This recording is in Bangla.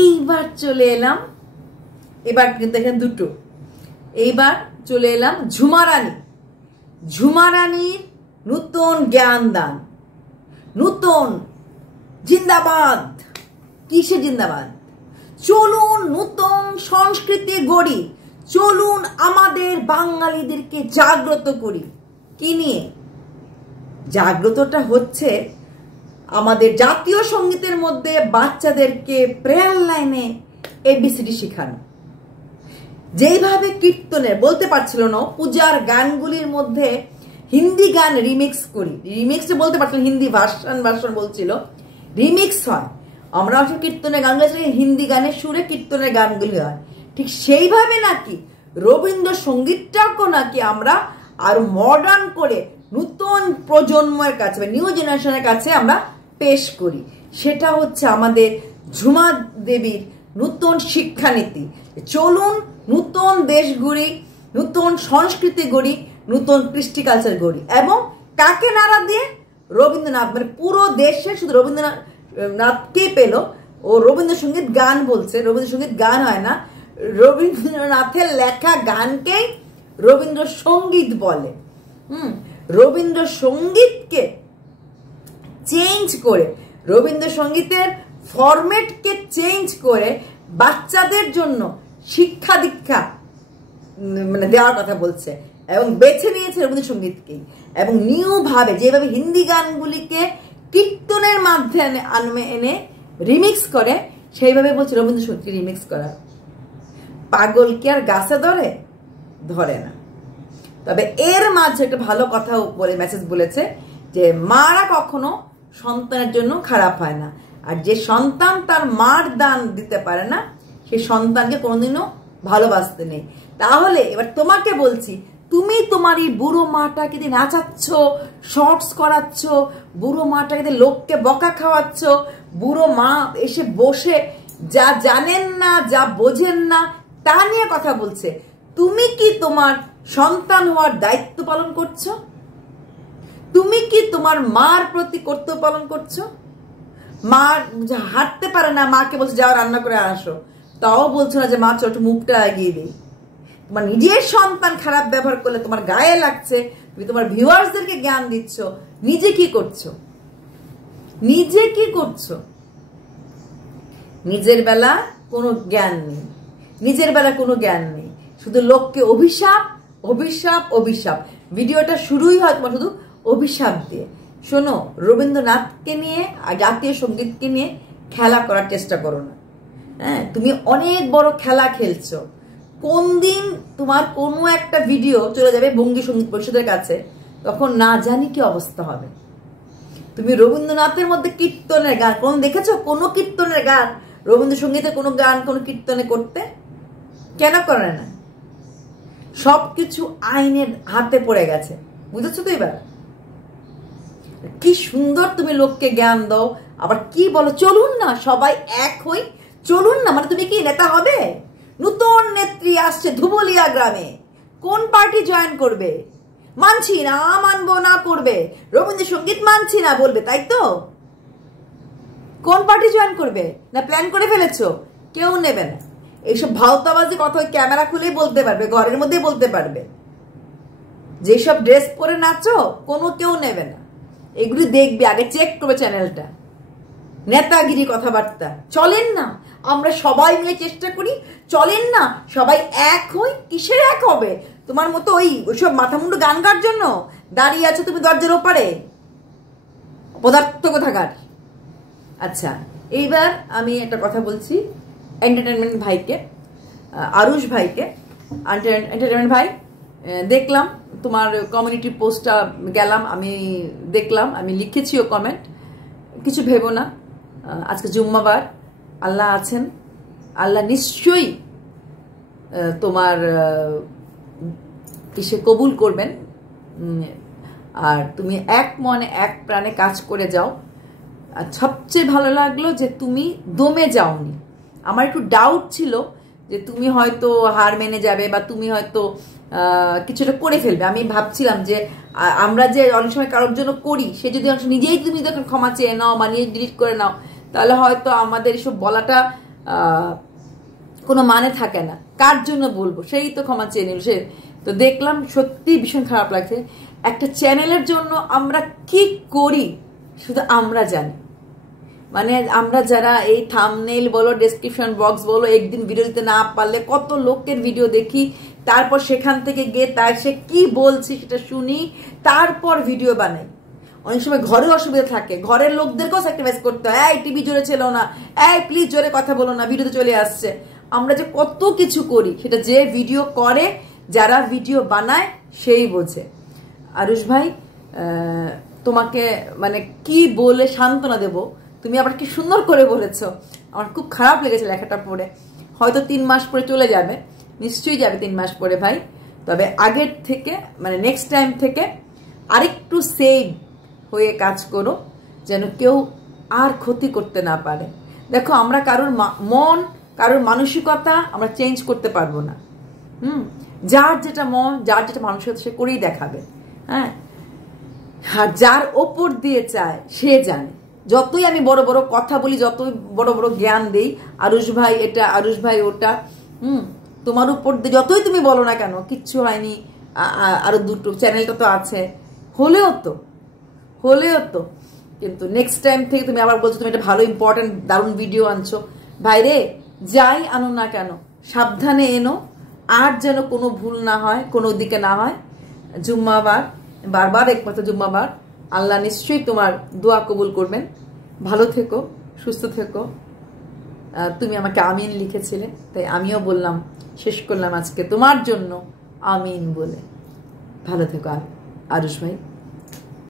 এইবার চলে এলাম, এবার কিন্তু এখানে দুটো, এইবার চলে এলাম ঝুমা রানীর নূতন জ্ঞান দান, নূতন জিন্দাবাদ। কিসে জিন্দাবাদ? চলুন নূতন সংস্কৃতি গড়ি, চলুন আমাদের বাঙালিদেরকে জাগ্রত করি। কি নিয়ে জাগ্রতটা হচ্ছে? আমাদের জাতীয় সঙ্গীতের মধ্যে বাচ্চাদেরকে প্রেয়ার লাইনে এবিসিডি শেখানো। যেইভাবে কীর্তনের বলতে পারছিল না, পূজার গানগুলির মধ্যে হিন্দি গান রিমিক্স করি, রিমিক্স বলতে পারছিল, হিন্দি ভার্সন বলছিল, রিমিক্স হয়। আমরা আসলে কীর্তনের গানগুলো হিন্দি গানের সুরে কীর্তনের গানগুলি হয়, ঠিক সেইভাবে নাকি রবীন্দ্রসঙ্গীতটাকেও নাকি আমরা আরো মডার্ন করে নতুন প্রজন্মের কাছে বা নিউ জেনারেশনের কাছে আমরা পেশ করি। সেটা হচ্ছে আমাদের ঝুমা দেবীর নতুন শিক্ষানীতি। চলুন নতুন দেশ গড়ি, নতুন সংস্কৃতি গড়ি, নতুন কৃষ্টি কালচার গড়ি। এবং কাকে নাড়া দিয়ে? রবীন্দ্রনাথ, মানে পুরো দেশে শুধু রবীন্দ্রনাথকেই পেল। ও রবীন্দ্রসঙ্গীত গান বলছে, রবীন্দ্রসঙ্গীত গান হয় না, রবীন্দ্রনাথের লেখা গানকেই রবীন্দ্রসঙ্গীত বলে। রবীন্দ্রসঙ্গীতকে চেঞ্জ করে, রবীন্দ্রসঙ্গীতের ফরম্যাটকে চেঞ্জ করে বাচ্চাদের জন্য শিক্ষা দীক্ষা মানে দেওয়ার কথা বলছে, এবং বেছে নিয়েছে রবীন্দ্রসঙ্গীতকেই। এবং নিউ ভাবে যেভাবে হিন্দি গানগুলিকে কীর্তনের মাধ্যমে এনে রিমিক্স করে, সেইভাবে বলছে রবীন্দ্রসঙ্গীতকে রিমিক্স করা। পাগল কি আর গাছে ধরে না। তবে এর মাঝে একটা ভালো কথা বলে মেসেজ বলেছে যে মারা কখনো সন্তানের জন্য খারাপ হয় না, আর যে সন্তান তার মার দান দিতে পারে না সেই সন্তানকে কোনোদিনও ভালোবাসতে নেই। তাহলে এবার তোমাকে বলছি, তুমি তোমার এই বুড়ো মাটাকে দিয়ে নাচাচ্ছ, শর্টস করাচ্ছ, বুড়ো মাটাকে দিয়ে লোককে বকা খাওয়াচ্ছ, বুড়ো মা এসে বসে যা জানেন না, যা বোঝেন না তা নিয়ে কথা বলছে। তুমি কি তোমার সন্তান হওয়ার দায়িত্ব পালন করছো? তুমি কি তোমার মার প্রতি কর্তব্য পালন করছো? মা হাঁটতে পারে না, মাকে বলছে যাও রান্না করে আসো, তাও বলছো না যে মা চোট মুখটা এগিয়ে দিই। তোমার নিজের সন্তান খারাপ ব্যবহার করলে তোমার গায়ে লাগছে, তুমি তোমার ভিউয়ার্সদেরকে জ্ঞান দিচ্ছ, নিজে কি করছো? নিজে কি করছো? নিজের বেলা কোনো জ্ঞান নেই, নিজের বেলা কোনো জ্ঞান নেই, শুধু লোককে অভিশাপ অভিশাপ অভিশাপ। ভিডিওটা শুরুই হয় তোমার শুধু অভিশাপ দিয়ে। শোনো, রবীন্দ্রনাথকে নিয়ে আর জাতীয় সঙ্গীতকে নিয়ে খেলা করার চেষ্টা করো না। হ্যাঁ, তুমি অনেক বড় খেলা খেলছো। কোন দিন তোমার কোনো একটা ভিডিও চলে যাবে বঙ্গী সঙ্গীত পরিষদের কাছে, তখন না জানি কি অবস্থা হবে। তুমি রবীন্দ্রনাথের মধ্যে কীর্তনের গান কোন দেখেছো? কোনো কীর্তনের গান, রবীন্দ্রসঙ্গীতের কোনো গান কোনো কীর্তনে করতে কেন করে না? সবকিছু আইনের হাতে পড়ে গেছে, বুঝেছো তো? এবার কি সুন্দর তুমি লোককে জ্ঞান দাও, আবার কি বলো চলুন না সবাই এক হই, চলুন না। মানে তুমি কি নেতা হবে? নতুন নেত্রী আসছে ধুবুলিয়া গ্রামে, কোন পার্টি জয়েন করবে? মানছি না, মানবো না করবে, রবীন্দ্রসঙ্গীত মানছি না বলবে, তাই তো? কোন পার্টি জয়েন করবে? না প্ল্যান করে ফেলেছো? কেউ নেবে না। এইসব ভাওতাবাজি কথা ওই ক্যামেরা খুলেই বলতে পারবে, ঘরের মধ্যেই বলতে পারবে। যেসব ড্রেস পরে নাচো কোনো কেউ নেবে না। এগুলি দেখবে, আগে চেক করবে চ্যানেলটা। নেতাগিরি কথাবার্তা চলেন না, আমরা সবাই মিলে চেষ্টা করি, চলেন না সবাই এক হই। কিসের এক হবে? তোমার মতো ওইসব মাথা মুন্ডু গান গাওয়ার জন্য দাঁড়িয়ে আছো তুমি দরজার ওপারে, পদার্থ কোথাকার। আচ্ছা, এইবার আমি একটা কথা বলছি এন্টারটেনমেন্ট ভাইকে, আরুষ ভাইকে। এন্টারটেনমেন্ট ভাই, দেখলাম তোমার কমিউনিটি পোস্টটা, গেলাম আমি দেখলাম, আমি লিখেছিও কমেন্ট। কিছু ভেবো না, আজকে জুম্মাবার, আল্লাহ আছেন, আল্লাহ নিশ্চয়ই তোমার ইসে কবুল করবেন। আর তুমি এক মনে এক প্রাণে কাজ করে যাও। আর সবচেয়ে ভালো লাগলো যে তুমি দমে যাওনি। আমার একটু ডাউট ছিল যে তুমি হয়তো হার মেনে যাবে বা তুমি হয়তো কিছুটা করে ফেলবে। আমি ভাবছিলাম যে আমরা যে অনেক সময় কারোর জন্য করি, সে যদি নিজেই তুমি যখন ক্ষমা চেয়ে নাও বা নিজে ডিলিট করে নাও, তাহলে হয়তো আমাদের এসব বলাটা কোনো মানে থাকে না। কার জন্য বলবো, সেই তো ক্ষমা চেয়ে নিল। সে তো দেখলাম সত্যি ভীষণ খারাপ লাগছে। একটা চ্যানেলের জন্য আমরা কি করি শুধু আমরা জানি। মানে আমরা যারা এই থাম্বনেইল বলো, ডেসক্রিপশন বক্স বলো, একদিন ভিডিও দিতে না পারলে কত লোকের ভিডিও দেখি, তারপর সেখান থেকে গিয়ে তার সে কি বলছি সেটা শুনি, তারপর ভিডিও বানাই। অনেক সময় ঘরে অসুবিধা থাকে, ঘরের লোকদেরকেও স্যাক্রিফাইস করতে হয়। এই টিভি জোরে ছিল না, এই প্লিজ জোরে কথা বলো না, ভিডিওতে চলে আসছে। আমরা যে কত কিছু করি সেটা যে ভিডিও করে, যারা ভিডিও বানায় সেই বোঝে। আরুষ ভাই, তোমাকে মানে কি বলে সান্ত্বনা দেব, তুমি আবার কি সুন্দর করে বলেছো। আমার খুব খারাপ লেগেছে লেখাটা পড়ে। হয়তো 3 মাস পরে চলে যাবে, নিশ্চয়ই যাবে 3 মাস পরে ভাই। তবে আগের থেকে মানে নেক্সট টাইম থেকে আরেকটু সেভ হয়ে কাজ করো, যেন কেউ আর ক্ষতি করতে না পারে। দেখো, আমরা কারোর মন, কারোর মানসিকতা আমরা চেঞ্জ করতে পারবো না। যার যেটা মন, যার যেটা মানসিকতা সে করেই দেখাবে। হ্যাঁ, আর যার ওপর দিয়ে চায় সে জানে। যতই আমি বড় বড় কথা বলি, যতই বড় বড় জ্ঞান দেই, আরুষ ভাই এটা, আরুষ ভাই ওটা, তোমার উপর দিয়ে যতই তুমি বলো না কেন, কিচ্ছু হয়নি, আরো দুটো চ্যানেলটা তো আছে, হলেও তো কিন্তু নেক্সট টাইম থেকে তুমি আবার বলছো তুমি একটা ভালো ইম্পর্টেন্ট দারুণ ভিডিও আনছো। ভাইরে, যাই আনো না কেন সাবধানে এনো, আর যেন কোনো ভুল না হয়, কোনো দিকে না হয়। জুম্মাবার, বারবার একমাত্র জুম্মাবার, আল্লাহ নিশ্চয়ই তোমার দোয়া কবুল করবেন। ভালো থেকো, সুস্থ থেকো। তুমি আমাকে আমিন লিখেছিলে, তাই আমিও বললাম, শেষ করলাম আজকে তোমার জন্য আমিন বলে। ভালো থেকো আরুষ ভাই।